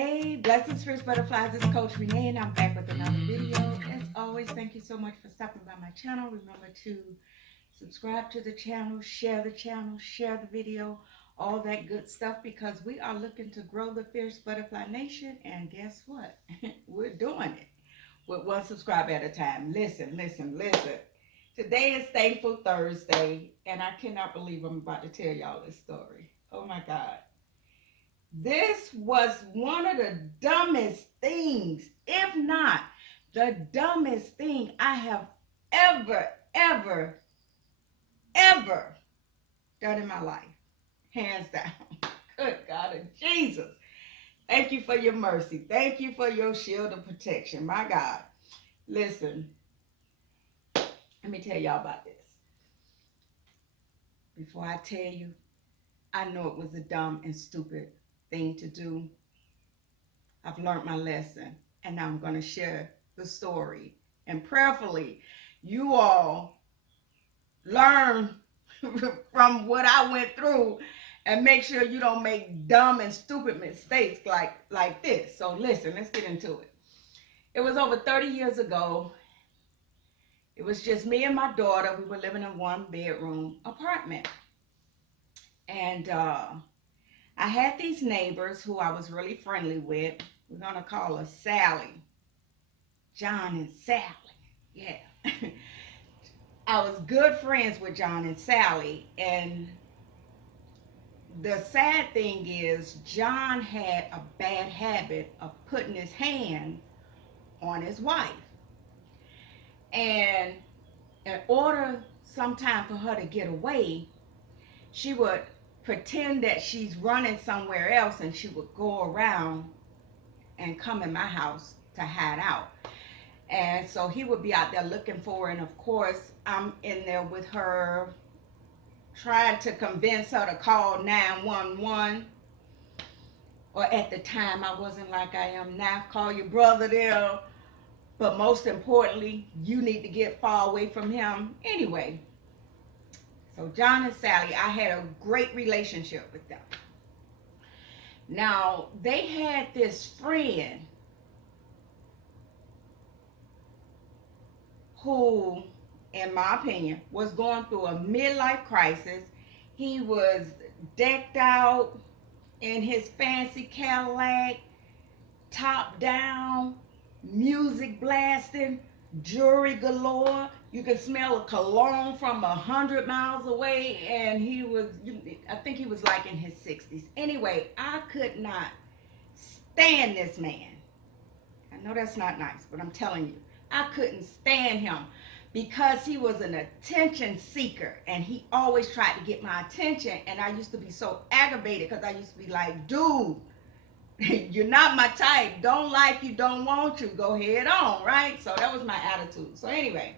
Hey, blessings, fierce butterflies. It's Coach Renee, and I'm back with another video. As always, thank you so much for stopping by my channel. Remember to subscribe to the channel, share the video, all that good stuff, because we are looking to grow the Fierce Butterfly Nation. And guess what? We're doing it with one subscriber at a time. Listen. Today is Thankful Thursday, and I cannot believe I'm about to tell y'all this story. Oh my God. This was one of the dumbest things, if not the dumbest thing I have ever done in my life. Hands down. Good God of Jesus. Thank you for your mercy. Thank you for your shield of protection. My God. Listen, let me tell y'all about this. Before I tell you, I know it was a dumb and stupid thing to do. I've learned my lesson, and now I'm going to share the story. And prayerfully, you all learn from what I went through and make sure you don't make dumb and stupid mistakes like this. So listen, let's get into it. It was over 30 years ago. It was just me and my daughter. We were living in one bedroom apartment. And I had these neighbors who I was really friendly with. We're going to call her Sally. John and Sally. Yeah. I was good friends with John and Sally. And the sad thing is, John had a bad habit of putting his hand on his wife. And in order sometime for her to get away, she would pretend that she's running somewhere else, and she would go around and come in my house to hide out. And so he would be out there looking for her, and of course I'm in there with her trying to convince her to call 911. Or at the time, I wasn't like I am now. Call your brother there. But most importantly, you need to get far away from him. Anyway, so John and Sally, I had a great relationship with them. Now, they had this friend who, in my opinion, was going through a midlife crisis. He was decked out in his fancy Cadillac, top down, music blasting, jewelry galore. You could smell a cologne from 100 miles away, and I think he was like in his 60s. Anyway, I could not stand this man. I know that's not nice, but I'm telling you, I couldn't stand him because he was an attention seeker, and he always tried to get my attention, and I used to be so aggravated because I used to be like, dude, you're not my type. Don't like you, don't want you. Go head on, right? So that was my attitude. So anyway,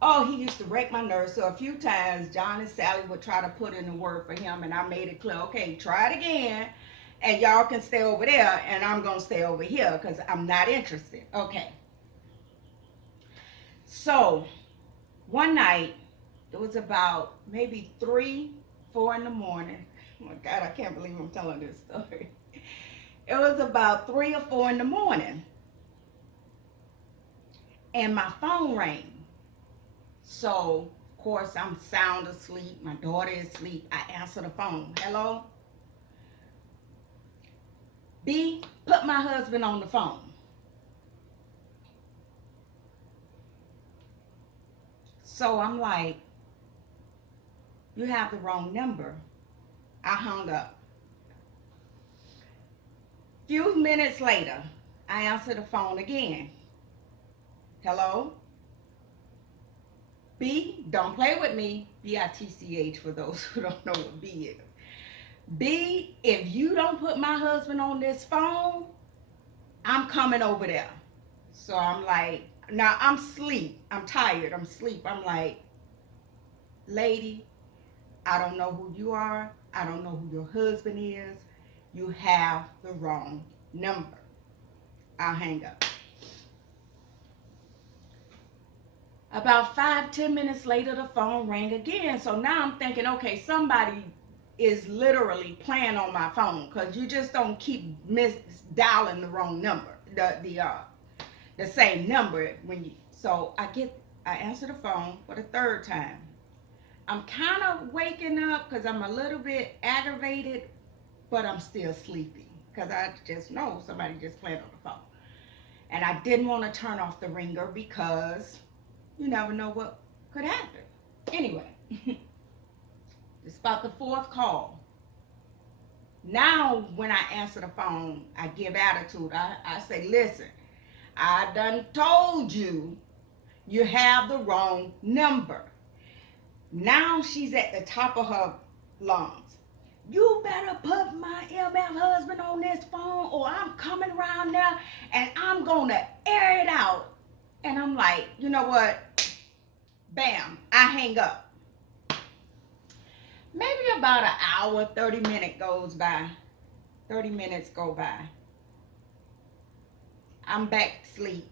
he used to break my nerves. So a few times, John and Sally would try to put in a word for him, and I made it clear, okay, try it again, and y'all can stay over there, and I'm going to stay over here because I'm not interested. Okay. So one night, it was about maybe 3, 4 in the morning. Oh my God, I can't believe I'm telling this story. It was about 3 or 4 in the morning, and my phone rang. So, of course, I'm sound asleep. My daughter is asleep. I answer the phone. Hello? B, put my husband on the phone. So I'm like, you have the wrong number. I hung up. Few minutes later, I answer the phone again. Hello? B, don't play with me. B-I-T-C-H for those who don't know what B is. B, if you don't put my husband on this phone, I'm coming over there. So I'm like, now I'm asleep. I'm tired. I'm asleep. I'm like, lady, I don't know who you are. I don't know who your husband is. You have the wrong number. I'll hang up. About 5, 10 minutes later, the phone rang again. So now I'm thinking, okay, somebody is literally playing on my phone, because you just don't keep dialing the wrong number, the same number when you. So I answer the phone for the third time. I'm kind of waking up because I'm a little bit aggravated, but I'm still sleepy because I just know somebody just played on the phone. And I didn't want to turn off the ringer because you never know what could happen. Anyway, it's about the fourth call. Now, when I answer the phone, I give attitude. I say, listen, I done told you you have the wrong number. Now she's at the top of her lungs. You better put my MF husband on this phone or I'm coming around there and I'm going to air it out. And I'm like, you know what? Bam, I hang up. Maybe about an hour, 30 minutes goes by. 30 minutes go by. I'm back asleep.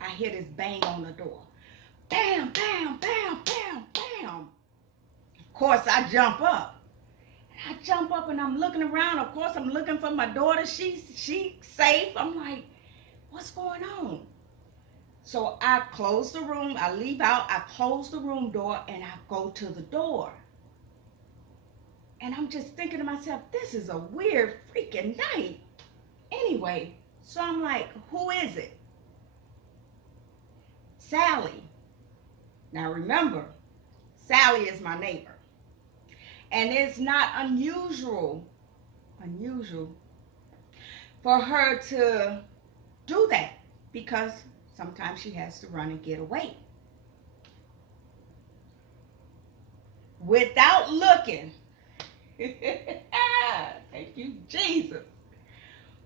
I hear this bang on the door. Bam, bam, bam, bam, bam. Of course, I jump up. I jump up and I'm looking around. Of course, I'm looking for my daughter. She's safe. I'm like, what's going on? So I close the room. I leave out. I close the room door and I go to the door. And I'm just thinking to myself, this is a weird freaking night. Anyway, so I'm like, who is it? Sally. Now remember, Sally is my neighbor. And it's not unusual for her to do that because sometimes she has to run and get away. Without looking, thank you, Jesus.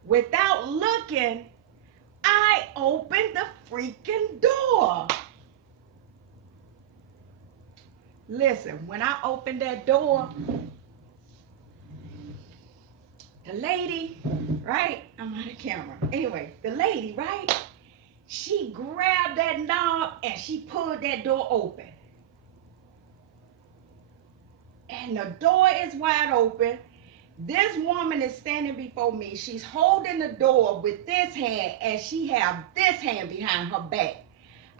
Without looking, I opened the freaking door. Listen, when I opened that door, the lady, right? I'm on the camera. Anyway, the lady, right? She grabbed that knob and she pulled that door open. And the door is wide open. This woman is standing before me. She's holding the door with this hand and she has this hand behind her back.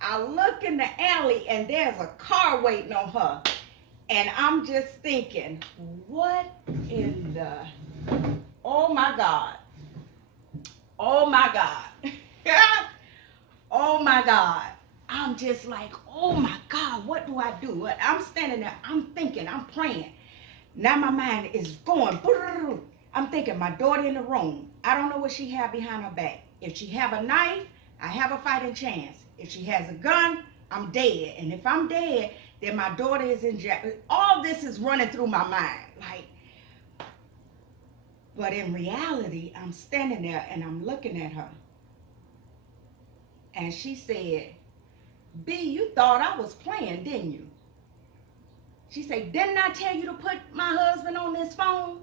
I look in the alley and there's a car waiting on her. And I'm just thinking, what in the, oh my God. Oh my God. Oh my God. I'm just like, oh my God, what do I do? I'm standing there, I'm thinking, I'm praying. Now my mind is going, I'm thinking my daughter in the room. I don't know what she have behind her back. If she have a knife, I have a fighting chance. If she has a gun, I'm dead. And if I'm dead, then my daughter is in jail. All this is running through my mind. But in reality, I'm standing there and I'm looking at her. And she said, B, you thought I was playing, didn't you? She said, didn't I tell you to put my husband on this phone?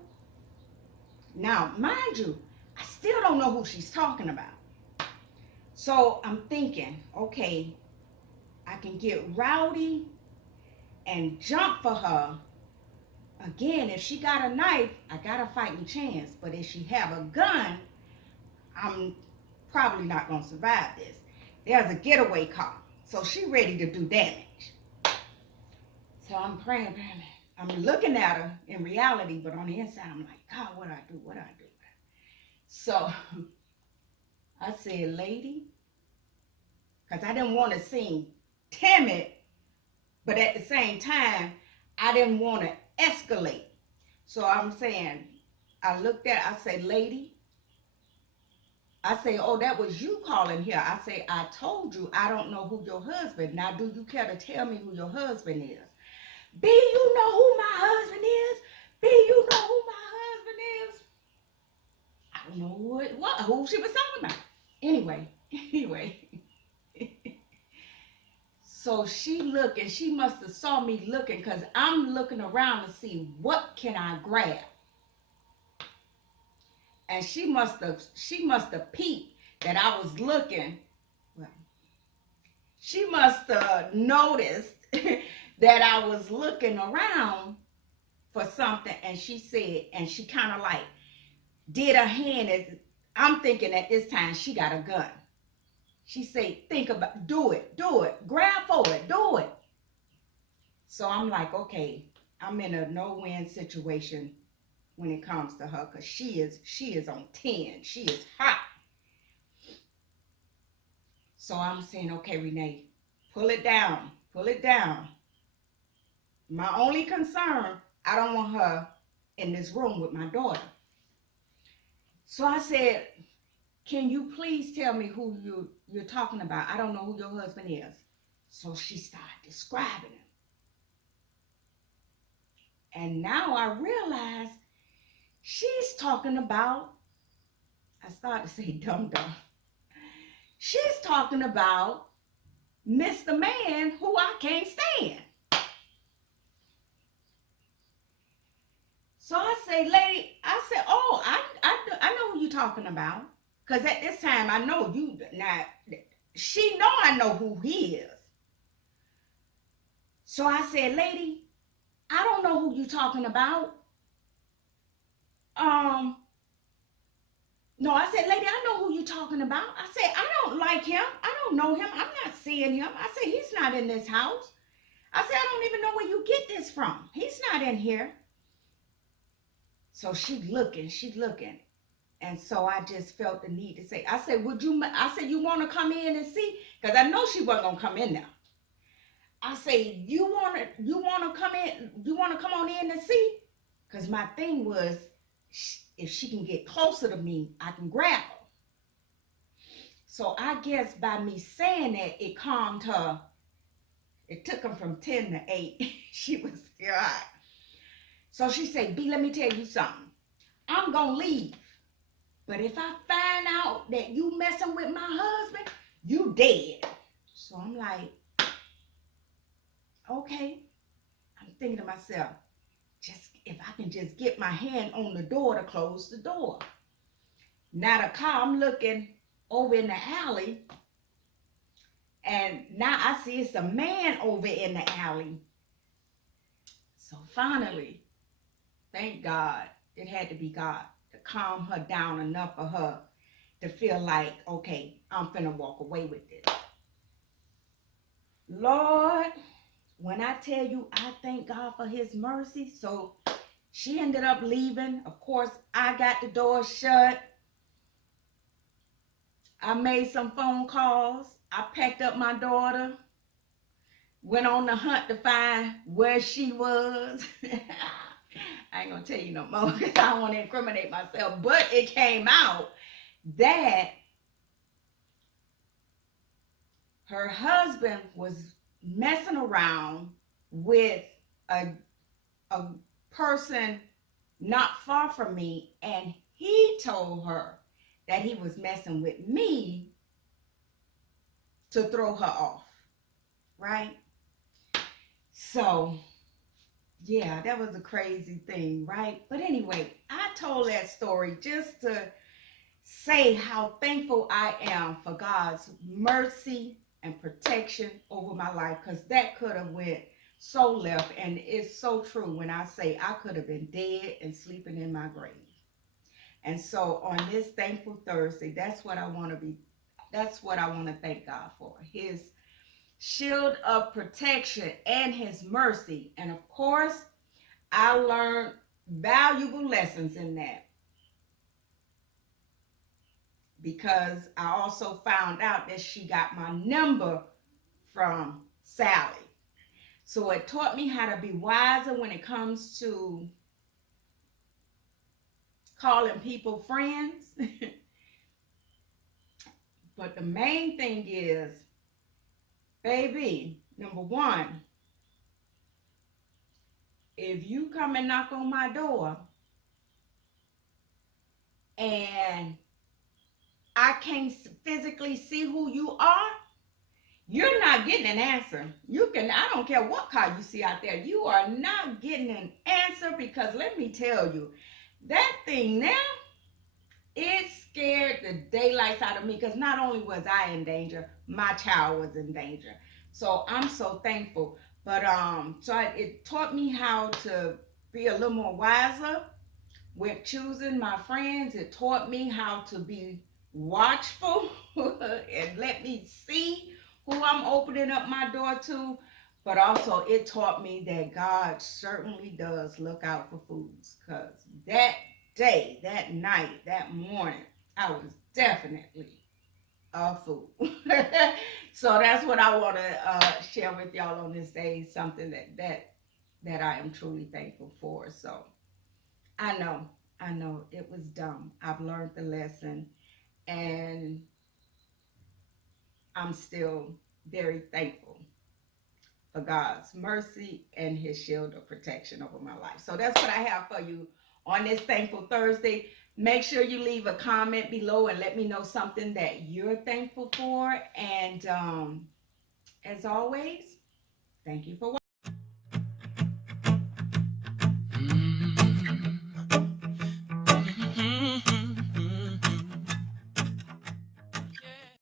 Now, mind you, I still don't know who she's talking about. So I'm thinking, okay, I can get rowdy and jump for her. Again, if she got a knife, I got a fighting chance. But if she have a gun, I'm probably not going to survive this. There's a getaway car. So she ready to do damage. So I'm praying. I'm looking at her in reality, but on the inside, I'm like, God, what do I do? What do I do? So I said, lady, because I didn't want to seem timid, but at the same time, I didn't want to escalate. So I'm saying, I looked at, I say, lady, I say, oh, that was you calling here. I say, I told you I don't know who your husband. Now, do you care to tell me who your husband is? B, you know who my husband is? B, you know who my husband is? I don't know who she was talking about. Anyway. So she looking, she must have saw me looking because I'm looking around to see what can I grab. And she must have peeped that I was looking. Well, she must have noticed that I was looking around for something, and she said, and she kind of like did her hand as I'm thinking at this time she got a gun. She said, think about, do it, grab for it, do it. So I'm like, okay, I'm in a no-win situation when it comes to her, because she is on 10. She is hot. So I'm saying, okay, Renee, pull it down, pull it down. My only concern, I don't want her in this room with my daughter. So I said, can you please tell me who you're talking about? I don't know who your husband is. So she started describing him. And now I realize she's talking about, I started to say dum dum. She's talking about Mr. Man who I can't stand. So I say, lady, I said, oh, I know who you're talking about. Because at this time, I know you, now, she know I know who he is. So I said, lady, I don't know who you're talking about. No, I said, lady, I know who you're talking about. I said, I don't like him. I don't know him. I'm not seeing him. I said, he's not in this house. I said, I don't even know where you get this from. He's not in here. So she's looking. And so I just felt the need to say, I said, you want to come in and see? Because I know she wasn't going to come in there. I say, you want to come in? You want to come on in and see? Because my thing was, if she can get closer to me, I can grab her. So I guess by me saying that, it calmed her. It took her from 10 to 8. She was still hot. So she said, B, let me tell you something. I'm going to leave. But if I find out that you messing with my husband, you dead. So I'm like, okay. I'm thinking to myself, just if I can just get my hand on the door to close the door. Now the car, I'm looking over in the alley, and now I see it's a man over in the alley. So finally, thank God, it had to be God to calm her down enough for her to feel like, okay, I'm finna walk away with this. Lord, when I tell you I thank God for his mercy. So she ended up leaving. Of course, I got the door shut. I made some phone calls. I packed up my daughter. Went on the hunt to find where she was. I ain't gonna tell you no more because I don't want to incriminate myself. But it came out that her husband was messing around with a person not far from me, and he told her that he was messing with me to throw her off, right? So yeah, that was a crazy thing, right? But anyway, I told that story just to say how thankful I am for God's mercy and protection over my life, because that could have went so left. And it's so true when I say I could have been dead and sleeping in my grave. And so on this thankful Thursday, that's what I want to thank God for. His shield of protection and his mercy. And of course, I learned valuable lessons in that, because I also found out that she got my number from Sally. So it taught me how to be wiser when it comes to calling people friends. But the main thing is, baby, number one, if you come and knock on my door and I can't physically see who you are, you're not getting an answer. I don't care what car you see out there, you are not getting an answer, because let me tell you, that thing now, it scared the daylights out of me, because not only was I in danger, my child was in danger. So I'm so thankful. But it taught me how to be a little more wiser with choosing my friends. It taught me how to be watchful and let me see who I'm opening up my door to. But also, it taught me that God certainly does look out for foods. Because that day, that night, that morning, I was definitely a fool. So that's what I want to share with y'all on this day. Something that I am truly thankful for. So I know, I know it was dumb. I've learned the lesson, and I'm still very thankful for God's mercy and his shield of protection over my life. So that's what I have for you on this Thankful Thursday. Make sure you leave a comment below and let me know something that you're thankful for. And as always, thank you for watching.